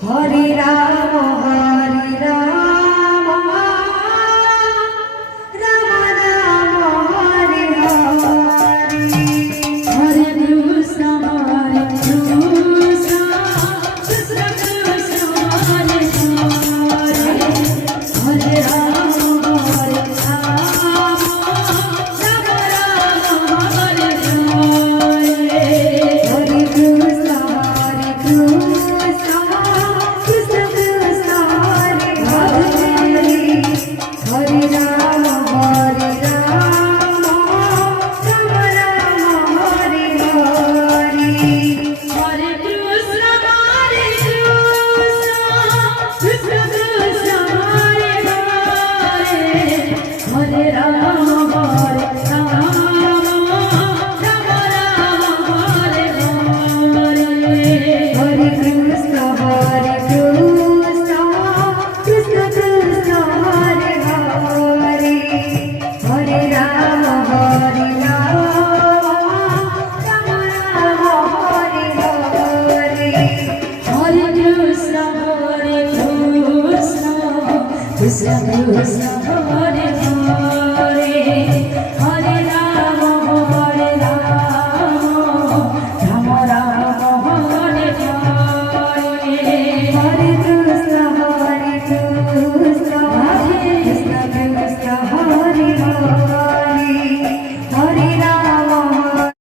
Hare Rama, Hare Rama, Rama Rama, Hare Hare, Hare Krishna, Krishna Krishna, Hare Hare, Hare Rama, Hare Rama, Rama Rama, Hare Hare, Hare Krishna, Krishna Krishna, Hare Hare, Hare Rama, Hare Rama, Rama Rama, Hare Hare, Hare Krishna, Krishna Krishna, Hare Hare, Hare Rama, Hare Rama, Rama Rama, Hare Hare, Hare Krishna, Krishna Krishna, Hare Hare, Hare Rama, Hare Rama, Rama Rama, Hare Hare, Hare Krishna, Krishna Krishna,